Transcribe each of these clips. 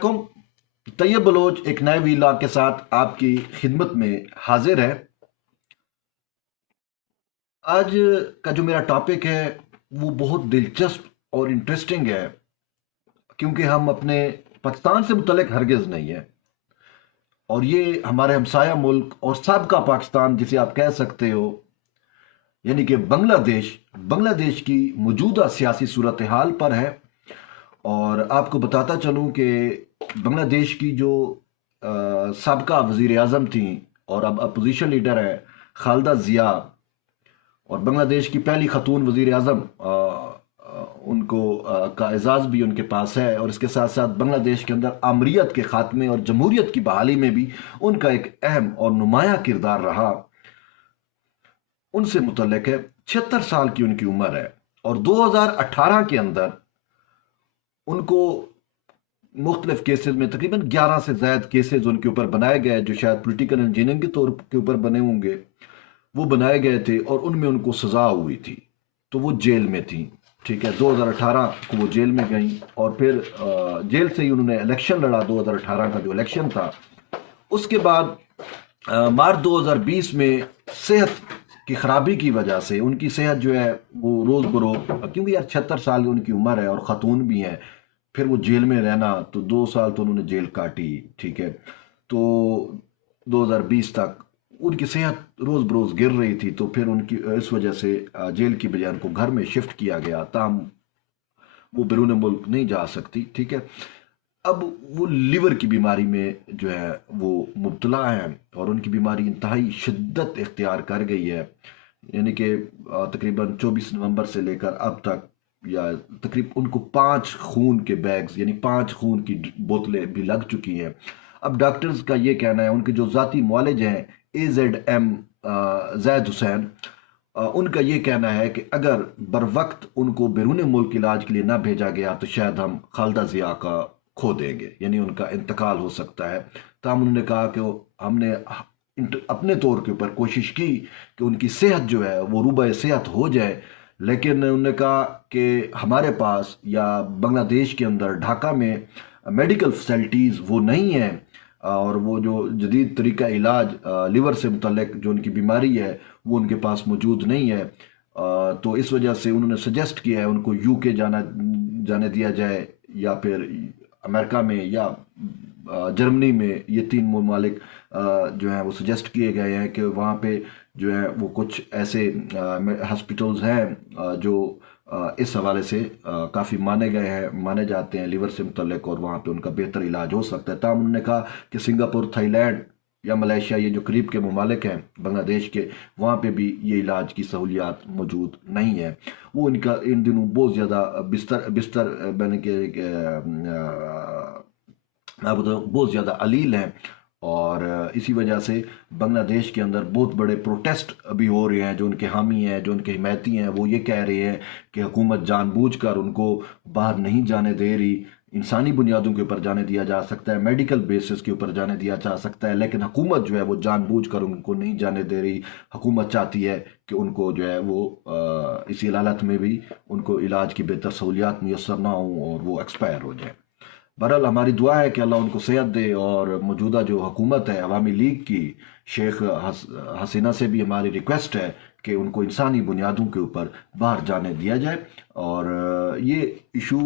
کم طیب بلوچ ایک نئے ویلاگ کے ساتھ آپ کی خدمت میں حاضر ہے۔ آج کا جو میرا ٹاپک ہے وہ بہت دلچسپ اور انٹرسٹنگ ہے، کیونکہ ہم اپنے پاکستان سے متعلق ہرگز نہیں ہے، اور یہ ہمارے ہمسایہ ملک اور سابقہ پاکستان جسے آپ کہہ سکتے ہو، یعنی کہ بنگلہ دیش کی موجودہ سیاسی صورتحال پر ہے۔ اور آپ کو بتاتا چلوں کہ بنگلہ دیش کی جو سابقہ وزیر اعظم تھیں اور اب اپوزیشن لیڈر ہے خالدہ ضیاء، اور بنگلہ دیش کی پہلی خاتون وزیر اعظم، ان کو کا اعزاز بھی ان کے پاس ہے، اور اس کے ساتھ ساتھ بنگلہ دیش کے اندر آمریت کے خاتمے اور جمہوریت کی بحالی میں بھی ان کا ایک اہم اور نمایاں کردار رہا۔ ان سے متعلق ہے، 76 سال کی ان کی عمر ہے، اور 2018 کے اندر ان کو مختلف کیسز میں تقریباً 11 سے زائد کیسز ان کے اوپر بنائے گئے، جو شاید پولیٹیکل انجینئرنگ کے طور کے اوپر بنے ہوں گے، وہ بنائے گئے تھے، اور ان میں ان کو سزا ہوئی تھی، تو وہ جیل میں تھیں۔ ٹھیک ہے، 2018 کو وہ جیل میں گئیں، اور پھر جیل سے ہی انہوں نے الیکشن لڑا، 2018 کا جو الیکشن تھا۔ اس کے بعد مارچ 2020 میں صحت کی خرابی کی وجہ سے ان کی صحت جو ہے وہ روز بروز، کیونکہ یار 76 سال ان کی عمر ہے اور خاتون بھی ہیں، پھر وہ جیل میں رہنا، تو 2 سال تو انہوں نے جیل کاٹی۔ ٹھیک ہے، تو 2020 تک ان کی صحت روز بروز گر رہی تھی، تو پھر ان کی اس وجہ سے جیل کی بجائے ان کو گھر میں شفٹ کیا گیا، تاہم وہ بیرون ملک نہیں جا سکتی۔ ٹھیک ہے، اب وہ لیور کی بیماری میں جو ہے وہ مبتلا ہیں، اور ان کی بیماری انتہائی شدت اختیار کر گئی ہے، یعنی کہ تقریباً 24 نومبر سے لے کر اب تک، یا تقریباً ان کو 5 خون کے بیگز، یعنی 5 خون کی بوتلیں بھی لگ چکی ہیں۔ اب ڈاکٹرز کا یہ کہنا ہے، ان کے جو ذاتی معالج ہیں AZM زید حسین، ان کا یہ کہنا ہے کہ اگر بر وقت ان کو بیرون ملک علاج کے لیے نہ بھیجا گیا تو شاید ہم خالدہ ضیاء کا کھو دیں گے، یعنی ان کا انتقال ہو سکتا ہے۔ تاہم انہوں نے کہا کہ ہم نے اپنے طور کے اوپر کوشش کی کہ ان کی صحت جو ہے وہ روبہ صحت ہو جائے، لیکن انہوں نے کہا کہ ہمارے پاس یا بنگلہ دیش کے اندر ڈھاکہ میں میڈیکل فیسلٹیز وہ نہیں ہیں، اور وہ جو جدید طریقہ علاج لیور سے متعلق جو ان کی بیماری ہے وہ ان کے پاس موجود نہیں ہے۔ تو اس وجہ سے انہوں نے سجیسٹ کیا ہے ان کو UK جانے دیا جائے، یا پھر امریکہ میں یا جرمنی میں، یہ 3 ممالک جو ہیں وہ سجیسٹ کیے گئے ہیں کہ وہاں پہ جو ہے وہ کچھ ایسے ہاسپٹلز ہیں جو اس حوالے سے کافی مانے جاتے ہیں لیور سے متعلق، اور وہاں پہ ان کا بہتر علاج ہو سکتا ہے۔ تاہم انہوں نے کہا کہ سنگاپور، تھائی لینڈ یا ملیشیا، یہ جو قریب کے ممالک ہیں بنگلہ دیش کے، وہاں پہ بھی یہ علاج کی سہولیات موجود نہیں ہیں۔ وہ ان دنوں بہت زیادہ بستر بنے کے میں بتاؤں بہت زیادہ علیل ہیں، اور اسی وجہ سے بنگلہ دیش کے اندر بہت بڑے پروٹیسٹ ابھی ہو رہے ہیں۔ جو ان کے حامی ہیں، جو ان کے حمایتی ہیں، وہ یہ کہہ رہے ہیں کہ حکومت جان بوجھ کر ان کو باہر نہیں جانے دے رہی۔ انسانی بنیادوں کے اوپر جانے دیا جا سکتا ہے، میڈیکل بیسس کے اوپر جانے دیا جا سکتا ہے، لیکن حکومت جو ہے وہ جان بوجھ کر ان کو نہیں جانے دے رہی۔ حکومت چاہتی ہے کہ ان کو جو ہے وہ اسی حالت میں بھی ان کو علاج کی بہتر سہولیات میسر نہ ہوں اور وہ ایکسپائر ہو جائے۔ بہرحال ہماری دعا ہے کہ اللہ ان کو صحت دے، اور موجودہ جو حکومت ہے عوامی لیگ کی، شیخ حسینہ سے بھی ہماری ریکویسٹ ہے کہ ان کو انسانی بنیادوں کے اوپر باہر جانے دیا جائے۔ اور یہ ایشو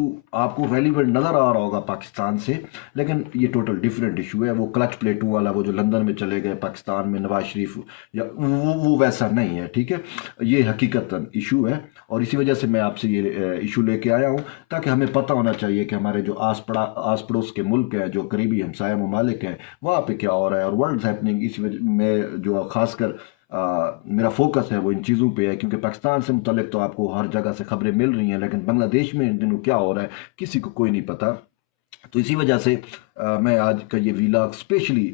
آپ کو ریلیونٹ نظر آ رہا ہوگا پاکستان سے، لیکن یہ ٹوٹل ڈیفرنٹ ایشو ہے۔ وہ کلچ پلیٹوں والا، وہ جو لندن میں چلے گئے پاکستان میں نواز شریف، یا وہ ویسا نہیں ہے۔ ٹھیک ہے، یہ حقیقتاً ایشو ہے، اور اسی وجہ سے میں آپ سے یہ ایشو لے کے آیا ہوں، تاکہ ہمیں پتہ ہونا چاہیے کہ ہمارے جو آس پڑوس کے ملک ہیں، جو قریبی ہمسایہ ممالک ہیں، وہاں پہ کیا ہو رہا ہے، اور ورلڈ ہیپننگ۔ اس وجہ میں جو خاص کر میرا فوکس ہے وہ ان چیزوں پہ ہے، کیونکہ پاکستان سے متعلق تو آپ کو ہر جگہ سے خبریں مل رہی ہیں، لیکن بنگلہ دیش میں ان دنوں کیا ہو رہا ہے کسی کو کوئی نہیں پتہ۔ تو اسی وجہ سے میں آج کا یہ ویلاگ اسپیشلی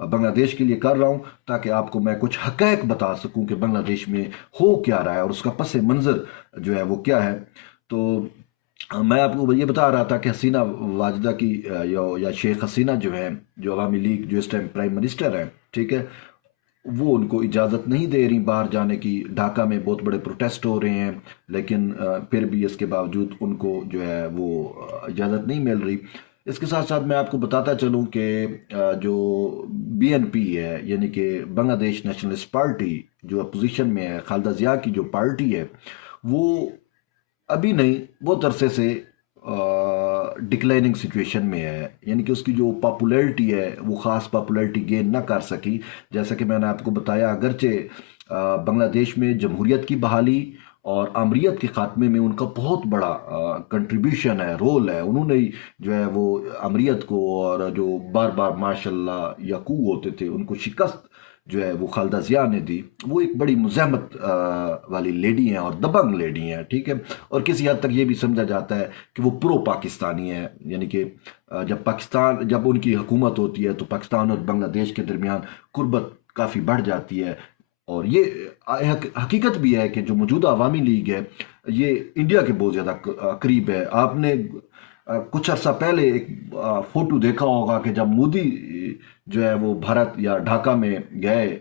بنگلہ دیش کے لیے کر رہا ہوں، تاکہ آپ کو میں کچھ حقائق بتا سکوں کہ بنگلہ دیش میں ہو کیا رہا ہے، اور اس کا پس منظر جو ہے وہ کیا ہے۔ تو میں آپ کو یہ بتا رہا تھا کہ حسینہ واجدہ کی یا شیخ حسینہ جو ہے، جو عوامی لیگ جو اس ٹائم پرائم منسٹر ہیں، ٹھیک ہے، وہ ان کو اجازت نہیں دے رہی باہر جانے کی۔ ڈھاکہ میں بہت بڑے پروٹیسٹ ہو رہے ہیں، لیکن پھر بھی اس کے باوجود ان کو جو ہے وہ اجازت نہیں مل رہی۔ اس کے ساتھ ساتھ میں آپ کو بتاتا چلوں کہ جو بی این پی ہے، یعنی کہ بنگلہ دیش نیشنلسٹ پارٹی جو اپوزیشن میں ہے، خالدہ ضیاء کی جو پارٹی ہے، وہ ابھی نہیں بہت عرصے سے ڈکلائننگ سچویشن میں ہے، یعنی کہ اس کی جو پاپولیرٹی ہے وہ خاص پاپولیرٹی گین نہ کر سکی. جیسا کہ میں نے آپ کو بتایا، اگرچہ بنگلہ دیش میں جمہوریت کی بحالی اور آمریت کے خاتمے میں ان کا بہت بڑا کنٹریبیوشن ہے، رول ہے. انہوں نے جو ہے وہ آمریت کو، اور جو بار بار ماشاء اللہ یقو ہوتے تھے، ان کو شکست جو ہے وہ خالدہ ضیاء نے دی. وہ ایک بڑی مزاحمت والی لیڈی ہیں اور دبنگ لیڈی ہیں، ٹھیک ہے. اور کسی حد تک یہ بھی سمجھا جاتا ہے کہ وہ پرو پاکستانی ہے، یعنی کہ جب ان کی حکومت ہوتی ہے تو پاکستان اور بنگلہ دیش کے درمیان قربت کافی بڑھ جاتی ہے. اور یہ حقیقت بھی ہے کہ جو موجودہ عوامی لیگ ہے یہ انڈیا کے بہت زیادہ قریب ہے. آپ نے کچھ عرصہ پہلے ایک فوٹو دیکھا ہوگا کہ جب مودی جو ہے وہ بھارت یا ڈھاکہ میں گئے،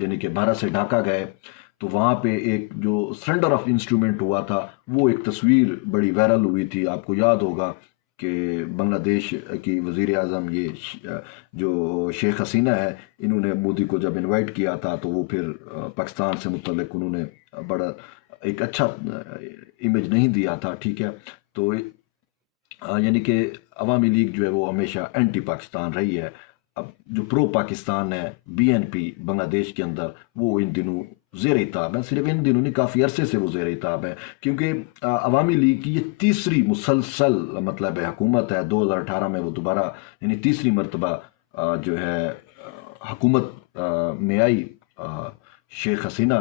یعنی کہ بھارت سے ڈھاکہ گئے، تو وہاں پہ ایک جو سرنڈر آف انسٹرومنٹ ہوا تھا، وہ ایک تصویر بڑی وائرل ہوئی تھی. آپ کو یاد ہوگا کہ بنگلہ دیش کی وزیر اعظم یہ جو شیخ حسینہ ہے، انہوں نے مودی کو جب انوائٹ کیا تھا تو وہ پھر پاکستان سے متعلق انہوں نے بڑا ایک اچھا امیج نہیں دیا تھا، ٹھیک ہے. تو یعنی کہ عوامی لیگ جو ہے وہ ہمیشہ اینٹی پاکستان رہی ہے. اب جو پرو پاکستان ہے بی این پی بنگلہ دیش کے اندر، وہ ان دنوں زیر اتاب ہے. صرف ان دنوں نہیں، کافی عرصے سے وہ زیر اتاب ہے، کیونکہ عوامی لیگ کی یہ تیسری مسلسل مطلب حکومت ہے. 2018 میں وہ دوبارہ یعنی تیسری مرتبہ جو ہے حکومت میں آئی شیخ حسینہ.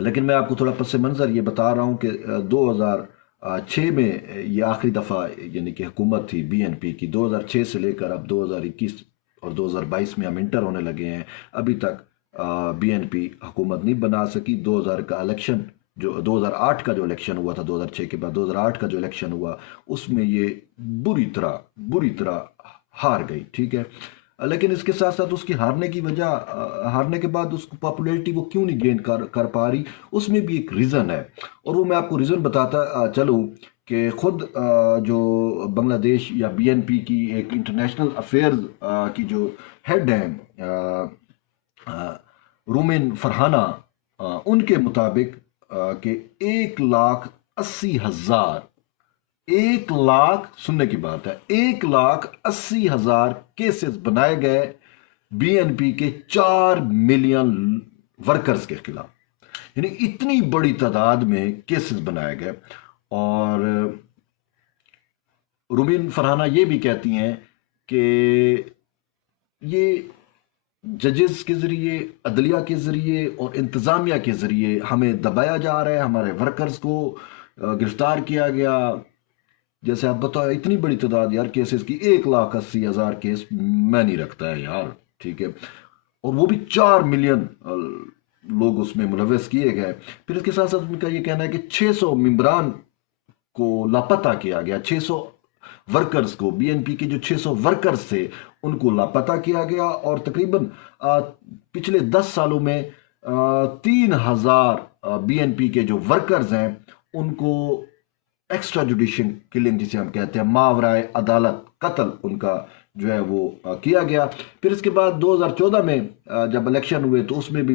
لیکن میں آپ کو تھوڑا پس منظر یہ بتا رہا ہوں کہ 2006 میں یہ آخری دفعہ یعنی کہ حکومت تھی بی این پی کی. 2006 سے لے کر اب 2021 اور 2022 میں ہم انٹر ہونے لگے ہیں، ابھی تک بی این پی حکومت نہیں بنا سکی. 2000 کا الیکشن، جو 2008 کا جو الیکشن ہوا تھا، 2006 کے بعد 2008 کا جو الیکشن ہوا، اس میں یہ بری طرح ہار گئی، ٹھیک ہے. لیکن اس کے ساتھ ساتھ اس کی ہارنے کی وجہ، ہارنے کے بعد اس کو پاپولیرٹی وہ کیوں نہیں گین کر پا رہی، اس میں بھی ایک ریزن ہے. اور وہ میں آپ کو ریزن بتاتا چلوں کہ خود جو بنگلہ دیش یا بی این پی کی ایک انٹرنیشنل افیئرز کی جو ہیڈ ہیں رومن فرحانہ، ان کے مطابق کہ 1,80,000 سننے کی بات ہے، 1,80,000 کیسز بنائے گئے بی این پی کے 4 ملین ورکرز کے خلاف. یعنی اتنی بڑی تعداد میں کیسز بنائے گئے. اور رومین فرحانہ یہ بھی کہتی ہیں کہ یہ ججز کے ذریعے، عدلیہ کے ذریعے اور انتظامیہ کے ذریعے ہمیں دبایا جا رہا ہے، ہمارے ورکرز کو گرفتار کیا گیا. جیسے آپ بتاؤ اتنی بڑی تعداد یار کیسز کی، 1,80,000 کیس میں نہیں رکھتا ہے یار، ٹھیک ہے. اور وہ بھی 4 ملین لوگ اس میں ملوث کیے گئے. پھر اس کے ساتھ ساتھ ان کا یہ کہنا ہے کہ 600 ممبران کو لاپتہ کیا گیا، 600 ورکرز کو، بی این پی کے جو 600 ورکرز تھے ان کو لاپتہ کیا گیا. اور تقریباً پچھلے 10 سالوں میں 3,000 بی این پی کے جو ورکرز ہیں ان کو ایکسٹرا جوڈیشن کلنگ جسے ہم کہتے ہیں، ماورائے عدالت قتل ان کا جو ہے وہ کیا گیا. پھر اس کے بعد 2014 میں جب الیکشن ہوئے تو اس میں بھی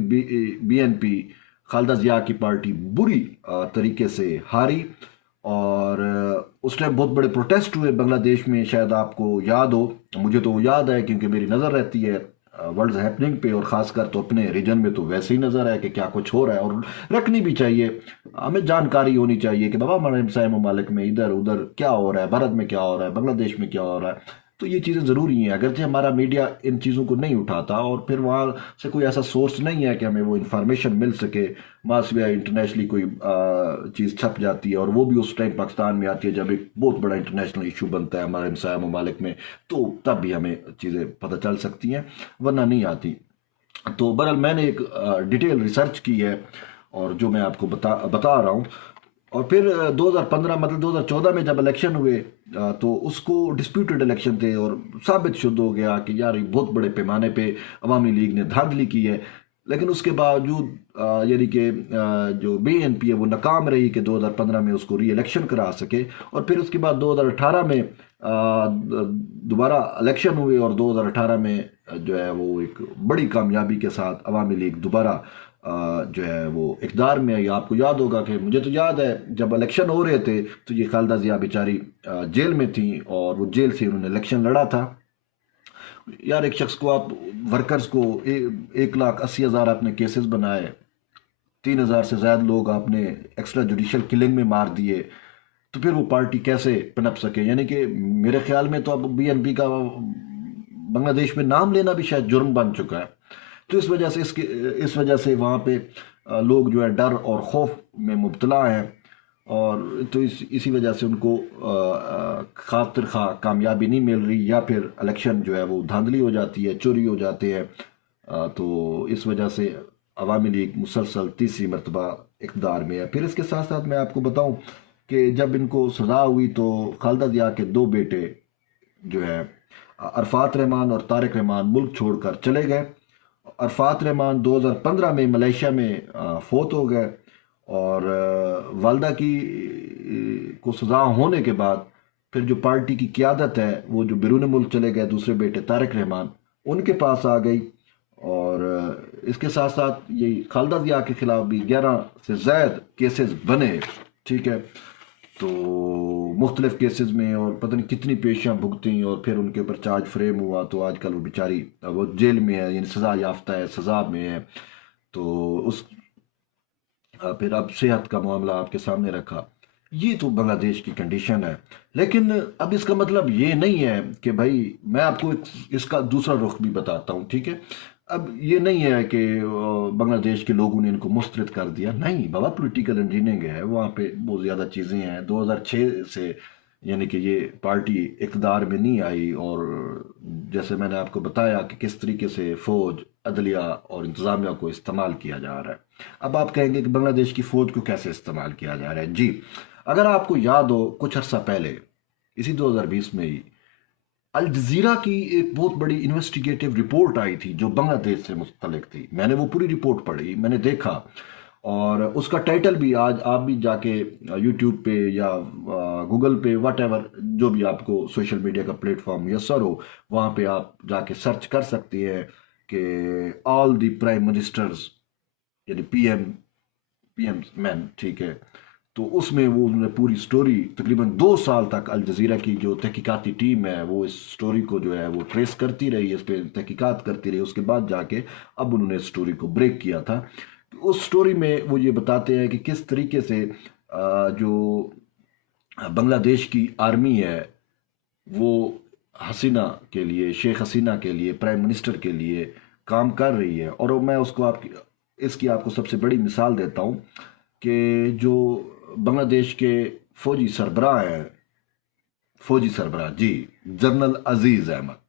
B N P Khaleda Zia کی پارٹی بری طریقے سے ہاری. اور اس ٹائم بہت بڑے پروٹیسٹ ہوئے بنگلہ دیش میں، شاید آپ کو یاد ہو، مجھے تو وہ یاد ہے کیونکہ میری نظر رہتی ہے ورلڈز ہیپننگ پہ، اور خاص کر تو اپنے ریجن میں تو ویسے ہی نظر ہے کہ کیا کچھ ہو رہا ہے. اور رکھنی بھی چاہیے، ہمیں جانکاری ہونی چاہیے کہ بابا ہمارے ہمسائے ممالک میں ادھر ادھر کیا ہو رہا ہے، بھارت میں کیا ہو رہا ہے، بنگلہ دیش میں کیا ہو رہا ہے. تو یہ چیزیں ضروری ہیں، اگرچہ ہمارا میڈیا ان چیزوں کو نہیں اٹھاتا، اور پھر وہاں سے کوئی ایسا سورس نہیں ہے کہ ہمیں وہ انفارمیشن مل سکے. ماسویہ انٹرنیشنلی کوئی چیز چھپ جاتی ہے، اور وہ بھی اس ٹائم پاکستان میں آتی ہے جب ایک بہت بڑا انٹرنیشنل ایشو بنتا ہے ہمارے ہمسایہ ممالک میں، تو تب بھی ہمیں چیزیں پتہ چل سکتی ہیں، ورنہ نہیں آتی. تو بہرحال میں نے ایک ڈیٹیل ریسرچ کی ہے اور جو میں آپ کو بتا رہا ہوں. اور پھر 2015 مطلب 2014 میں جب الیکشن ہوئے تو اس کو ڈسپیوٹڈ الیکشن تھے، اور ثابت شد ہو گیا کہ یار بہت بڑے پیمانے پہ عوامی لیگ نے دھاندلی کی ہے. لیکن اس کے باوجود یعنی کہ جو بی این پی ہے وہ ناکام رہی کہ 2015 میں اس کو ری الیکشن کرا سکے. اور پھر اس کے بعد 2018 میں دوبارہ الیکشن ہوئے اور 2018 میں جو ہے وہ ایک بڑی کامیابی کے ساتھ عوامی لیگ دوبارہ جو ہے وہ اقتدار میں آئی. آپ کو یاد ہوگا کہ مجھے تو یاد ہے جب الیکشن ہو رہے تھے تو یہ خالدہ ضیاء بیچاری جیل میں تھیں اور وہ جیل سے انہوں نے الیکشن لڑا تھا. یار ایک شخص کو آپ ورکرز کو 1,80,000 آپ نے کیسز بنائے, 3,000 سے زائد لوگ آپ نے ایکسٹرا جوڈیشل کلنگ میں مار دیے, تو پھر وہ پارٹی کیسے پنپ سکے؟ یعنی کہ میرے خیال میں تو اب بی این پی کا بنگلہ دیش میں نام لینا بھی شاید جرم بن چکا ہے. تو اس وجہ سے وہاں پہ لوگ جو ہے ڈر اور خوف میں مبتلا ہیں, اور تو اسی وجہ سے ان کو خاطر خواہ کامیابی نہیں مل رہی, یا پھر الیکشن جو ہے وہ دھاندلی ہو جاتی ہے, چوری ہو جاتے ہیں. تو اس وجہ سے عوامی لیگ مسلسل تیسری مرتبہ اقتدار میں ہے. پھر اس کے ساتھ ساتھ میں آپ کو بتاؤں کہ جب ان کو سزا ہوئی تو خالدہ ضیاء کے 2 بیٹے جو ہے عرفات رحمان اور طارق رحمان ملک چھوڑ کر چلے گئے. عرفات رحمان 2015 میں ملیشیا میں فوت ہو گئے, اور والدہ کی کو سزا ہونے کے بعد پھر جو پارٹی کی قیادت ہے وہ جو بیرون ملک چلے گئے دوسرے بیٹے طارق رحمان ان کے پاس آ گئی. اور اس کے ساتھ ساتھ یہ خالدہ ضیاء کے خلاف بھی 11 سے زائد کیسز بنے, ٹھیک ہے. تو مختلف کیسز میں اور پتہ نہیں کتنی پیشیاں بھگتیں, اور پھر ان کے اوپر چارج فریم ہوا. تو آج کل وہ بیچاری وہ جیل میں ہے, یعنی سزا یافتہ ہے, سزا میں ہے. تو اس پھر اب صحت کا معاملہ آپ کے سامنے رکھا. یہ تو بنگلہ دیش کی کنڈیشن ہے. لیکن اب اس کا مطلب یہ نہیں ہے کہ بھائی, میں آپ کو اس کا دوسرا رخ بھی بتاتا ہوں, ٹھیک ہے. اب یہ نہیں ہے کہ بنگلہ دیش کے لوگوں نے ان کو مسترد کر دیا, نہیں بابا, پولیٹیکل انجینئرنگ ہے وہاں پہ, بہت زیادہ چیزیں ہیں. 2006 سے یعنی کہ یہ پارٹی اقتدار میں نہیں آئی, اور جیسے میں نے آپ کو بتایا کہ کس طریقے سے فوج, عدلیہ اور انتظامیہ کو استعمال کیا جا رہا ہے. اب آپ کہیں گے کہ بنگلہ دیش کی فوج کو کیسے استعمال کیا جا رہا ہے. جی, اگر آپ کو یاد ہو کچھ عرصہ پہلے اسی 2020 میں ہی الجزیرہ کی ایک بہت بڑی انویسٹیگیٹو رپورٹ آئی تھی جو بنگلہ دیش سے متعلق تھی. میں نے وہ پوری رپورٹ پڑھی, میں نے دیکھا, اور اس کا ٹائٹل بھی آج آپ بھی جا کے یوٹیوب پہ یا گوگل پہ واٹ ایور جو بھی آپ کو سوشل میڈیا کا پلیٹ فارم میسر ہو وہاں پہ آپ جا کے سرچ کر سکتے ہیں کہ آل دی پرائم منسٹرز, یعنی پی ایم مین, ٹھیک ہے. تو اس میں وہ انہوں نے پوری سٹوری تقریباً 2 سال تک الجزیرہ کی جو تحقیقاتی ٹیم ہے وہ اس سٹوری کو جو ہے وہ ٹریس کرتی رہی, اس پہ تحقیقات کرتی رہی. اس کے بعد جا کے اب انہوں نے اس سٹوری کو بریک کیا تھا. اس سٹوری میں وہ یہ بتاتے ہیں کہ کس طریقے سے جو بنگلہ دیش کی آرمی ہے وہ حسینہ کے لیے, شیخ حسینہ کے لیے, پرائم منسٹر کے لیے کام کر رہی ہے. اور میں اس کو اس کی آپ کو سب سے بڑی مثال دیتا ہوں کہ جو بنگلہ دیش کے فوجی سربراہ ہیں, فوجی سربراہ جی, جنرل عزیز احمد,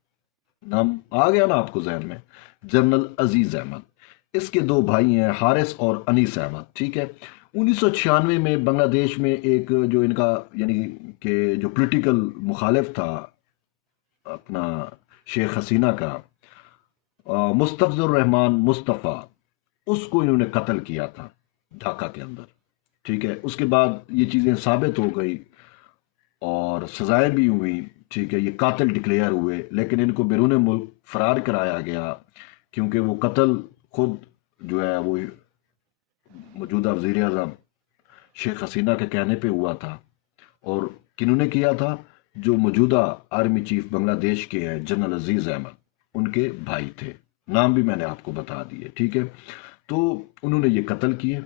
نام آ گیا نا آپ کو ذہن میں, جنرل عزیز احمد. اس کے 2 بھائی ہیں, حارث اور انیس احمد, ٹھیک ہے. 1996 میں بنگلہ دیش میں ایک جو ان کا یعنی کہ جو پولیٹیکل مخالف تھا اپنا شیخ حسینہ کا, مستفضل الرحمان مصطفیٰ, اس کو انہوں نے قتل کیا تھا ڈھاکہ کے اندر, ٹھیک ہے. اس کے بعد یہ چیزیں ثابت ہو گئی اور سزائیں بھی ہوئی, ٹھیک ہے. یہ قاتل ڈکلیئر ہوئے, لیکن ان کو بیرون ملک فرار کرایا گیا کیونکہ وہ قتل خود جو ہے وہ موجودہ وزیر اعظم شیخ حسینہ کے کہنے پہ ہوا تھا. اور کنہوں نے کیا تھا؟ جو موجودہ آرمی چیف بنگلہ دیش کے ہیں جنرل عزیز احمد, ان کے بھائی تھے. نام بھی میں نے آپ کو بتا دیے, ٹھیک ہے. تو انہوں نے یہ قتل کیے,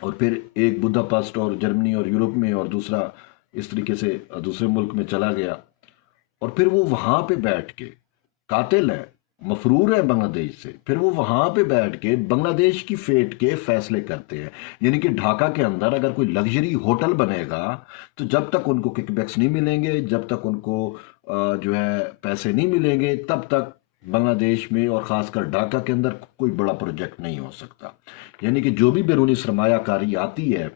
اور پھر ایک بداپسٹ اور جرمنی اور یورپ میں, اور دوسرا اس طریقے سے دوسرے ملک میں چلا گیا. اور پھر وہ وہاں پہ بیٹھ کے, قاتل ہے, مفرور ہے بنگلہ دیش سے, پھر وہ وہاں پہ بیٹھ کے بنگلہ دیش کی فیٹ کے فیصلے کرتے ہیں. یعنی کہ ڈھاکہ کے اندر اگر کوئی لگژری ہوٹل بنے گا تو جب تک ان کو کک بیکس نہیں ملیں گے, جب تک ان کو جو ہے پیسے نہیں ملیں گے, تب تک بنگلہ دیش میں اور خاص کر ڈھاکہ کے اندر کوئی بڑا پروجیکٹ نہیں ہو سکتا. یعنی کہ جو بھی بیرونی سرمایہ کاری آتی ہے,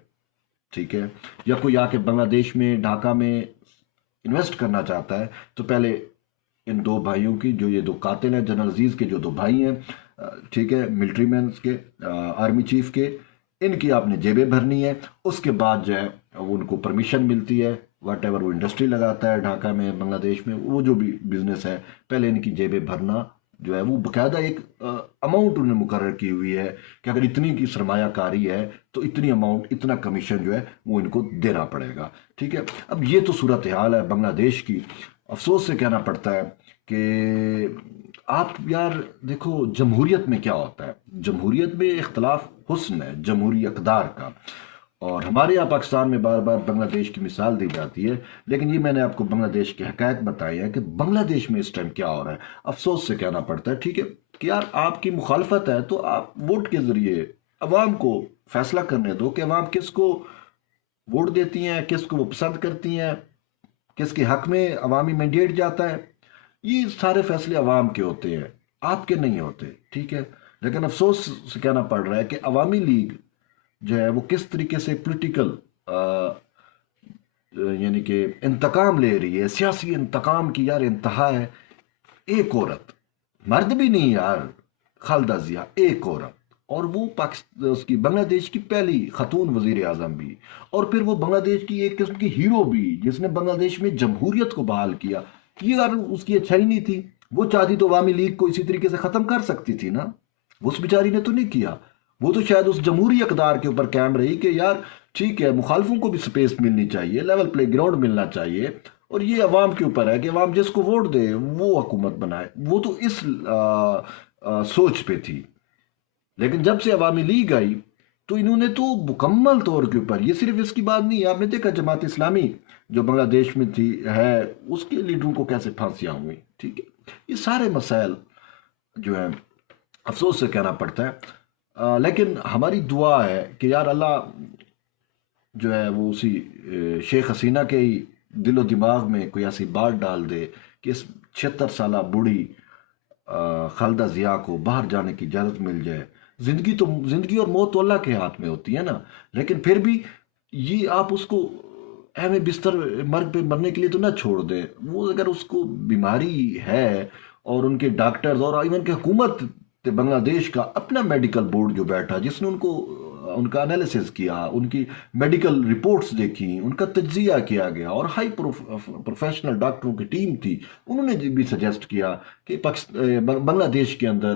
ٹھیک ہے, یا کوئی آ کے بنگلہ دیش میں ڈھاکہ میں انویسٹ کرنا چاہتا ہے, تو پہلے ان 2 بھائیوں کی, جو یہ 2 قاتل ہیں جنرل عزیز کے جو 2 بھائی ہیں, ٹھیک ہے, ملٹری مینز کے, آرمی چیف کے, ان کی آپ نے جیبیں بھرنی ہے. اس کے بعد جو ہے وہ ان کو پرمیشن ملتی ہے واٹ ایور وہ انڈسٹری لگاتا ہے ڈھاکہ میں بنگلہ دیش میں، وہ جو بھی بزنس ہے، پہلے ان کی جیبیں بھرنا جو ہے وہ باقاعدہ ایک اماؤنٹ انہوں نے مقرر کی ہوئی ہے کہ اگر اتنی کی سرمایہ کاری ہے تو اتنی اماؤنٹ، اتنا کمیشن جو ہے وہ ان کو دینا پڑے گا، ٹھیک ہے۔ اب یہ تو صورتحال ہے بنگلہ دیش کی۔ افسوس سے کہنا پڑتا ہے کہ آپ یار دیکھو جمہوریت میں کیا ہوتا ہے، جمہوریت میں اختلاف حسن ہے جمہوری اقدار کا، اور ہمارے یہاں پاکستان میں بار بار بنگلہ دیش کی مثال دی جاتی ہے، لیکن یہ میں نے آپ کو بنگلہ دیش کے حقائق بتائی ہے کہ بنگلہ دیش میں اس ٹائم کیا ہو رہا ہے۔ افسوس سے کہنا پڑتا ہے، ٹھیک ہے، کہ یار آپ کی مخالفت ہے تو آپ ووٹ کے ذریعے عوام کو فیصلہ کرنے دو کہ عوام کس کو ووٹ دیتی ہیں، کس کو وہ پسند کرتی ہیں، کس کے حق میں عوامی مینڈیٹ جاتا ہے۔ یہ سارے فیصلے عوام کے ہوتے ہیں، آپ کے نہیں ہوتے، ٹھیک ہے۔ لیکن افسوس سے کہنا پڑ رہا ہے کہ عوامی لیگ جو ہے وہ کس طریقے سے پولیٹیکل یعنی کہ انتقام لے رہی ہے، سیاسی انتقام کی یار انتہا ہے۔ ایک عورت، مرد بھی نہیں یار، خالدہ ضیاء ایک عورت، اور وہ اس کی بنگلہ دیش کی پہلی خاتون وزیر اعظم بھی، اور پھر وہ بنگلہ دیش کی ایک قسم کی ہیرو بھی، جس نے بنگلہ دیش میں جمہوریت کو بحال کیا۔ یہ یار اس کی اچھائی نہیں تھی، وہ چاہتی تو عوامی لیگ کو اسی طریقے سے ختم کر سکتی تھی نا، اس بیچاری نے تو نہیں کیا۔ وہ تو شاید اس جمہوری اقدار کے اوپر قائم رہی کہ یار ٹھیک ہے، مخالفوں کو بھی سپیس ملنی چاہیے، لیول پلے گراؤنڈ ملنا چاہیے، اور یہ عوام کے اوپر ہے کہ عوام جس کو ووٹ دے وہ حکومت بنائے۔ وہ تو اس سوچ پہ تھی، لیکن جب سے عوامی لیگ آئی تو انہوں نے تو مکمل طور کے اوپر، یہ صرف اس کی بات نہیں ہے، آپ نے دیکھا جماعت اسلامی جو بنگلہ دیش میں تھی ہے، اس کے لیڈروں کو کیسے پھانسیاں ہوئی، ٹھیک ہے۔ یہ سارے مسائل جو ہیں افسوس سے کہنا پڑتا ہے، لیکن ہماری دعا ہے کہ یار اللہ جو ہے وہ اسی شیخ حسینہ کے ہی دل و دماغ میں کوئی ایسی بات ڈال دے کہ اس 76 سالہ بوڑھی خالدہ ضیاء کو باہر جانے کی اجازت مل جائے۔ زندگی اور موت تو اللہ کے ہاتھ میں ہوتی ہے نا، لیکن پھر بھی یہ آپ اس کو اہم بستر مرگ پہ مرنے کے لیے تو نہ چھوڑ دیں۔ وہ اگر اس کو بیماری ہے، اور ان کے ڈاکٹرز اور ایون کہ حکومت بنگلہ دیش کا اپنا میڈیکل بورڈ جو بیٹھا، جس نے ان کا انالیسس کیا، ان کی میڈیکل رپورٹس دیکھی، ان کا تجزیہ کیا گیا، اور ہائی پروفیشنل ڈاکٹروں کی ٹیم تھی، انہوں نے بھی سجیسٹ کیا کہ بنگلہ دیش کے اندر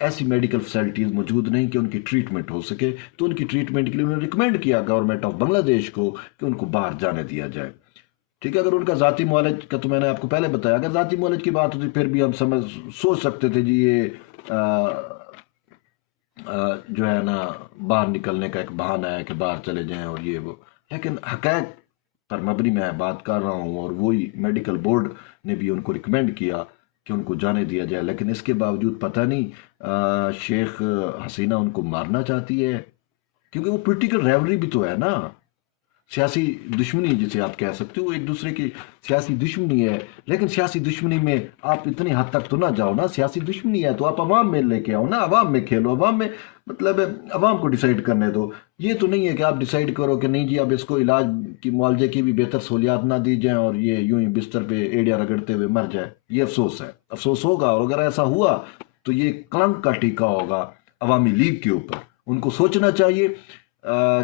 ایسی میڈیکل فیسلٹیز موجود نہیں کہ ان کی ٹریٹمنٹ ہو سکے، تو ان کی ٹریٹمنٹ کے لیے انہوں نے ریکمینڈ کیا گورنمنٹ آف بنگلہ دیش کو کہ ان کو باہر جانے دیا جائے، ٹھیک ہے۔ اگر ان کا ذاتی معالج کا تو میں نے آپ کو پہلے بتایا، اگر ذاتی معالج کی بات ہوتی پھر بھی ہم سوچ سکتے تھے جی یہ جو ہے نا باہر نکلنے کا ایک بہانہ ہے کہ باہر چلے جائیں اور یہ وہ، لیکن حقائق پر مبنی میں بات کر رہا ہوں، اور وہی میڈیکل بورڈ نے بھی ان کو ریکمینڈ کیا کہ ان کو جانے دیا جائے، لیکن اس کے باوجود پتہ نہیں شیخ حسینہ ان کو مارنا چاہتی ہے، کیونکہ وہ پولیٹیکل ریولری بھی تو ہے نا، سیاسی دشمنی جسے آپ کہہ سکتے ہو، ایک دوسرے کی سیاسی دشمنی ہے، لیکن سیاسی دشمنی میں آپ اتنی حد تک تو نہ جاؤ نا، سیاسی دشمنی ہے تو آپ عوام میں لے کے آؤ نا، عوام میں کھیلو، عوام میں مطلب عوام کو ڈیسائیڈ کرنے دو۔ یہ تو نہیں ہے کہ آپ ڈیسائیڈ کرو کہ نہیں جی اب اس کو علاج کی معالجے کی بھی بہتر سہولیات نہ دی جائیں اور یہ یوں ہی بستر پہ ایڑیاں رگڑتے ہوئے مر جائے۔ یہ افسوس ہے، افسوس ہوگا، اور اگر ایسا ہوا تو یہ کلنک کا ٹیکہ ہوگا عوامی لیگ کے اوپر۔ ان کو سوچنا چاہیے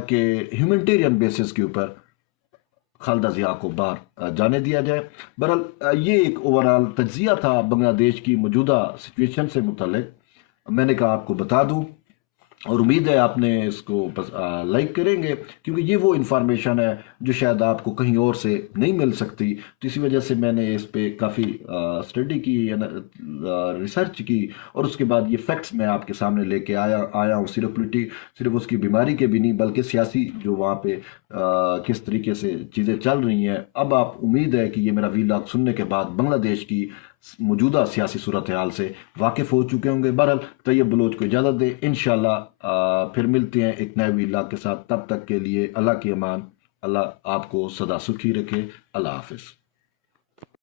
کہ ہیومنٹیرین بیسس کے اوپر خالدہ ضیاء کو باہر جانے دیا جائے۔ بہرحال یہ ایک اوورال تجزیہ تھا بنگلہ دیش کی موجودہ سچویشن سے متعلق، میں نے کہا آپ کو بتا دوں، اور امید ہے آپ نے اس کو لائک کریں گے، کیونکہ یہ وہ انفارمیشن ہے جو شاید آپ کو کہیں اور سے نہیں مل سکتی، تو اسی وجہ سے میں نے اس پہ کافی اسٹڈی کی، ریسرچ کی، اور اس کے بعد یہ فیکٹس میں آپ کے سامنے لے کے آیا ہوں، صرف اس کی بیماری کے بھی نہیں بلکہ سیاسی جو وہاں پہ کس طریقے سے چیزیں چل رہی ہیں۔ اب آپ امید ہے کہ یہ میرا ویلاگ سننے کے بعد بنگلہ دیش کی موجودہ سیاسی صورتحال سے واقف ہو چکے ہوں گے۔ بہرحال طیب بلوچ کو اجازت دیں، انشاءاللہ پھر ملتے ہیں ایک نئے ویلاگ کے ساتھ، تب تک کے لیے اللہ کی امان، اللہ آپ کو سدا سکھی رکھے، اللہ حافظ۔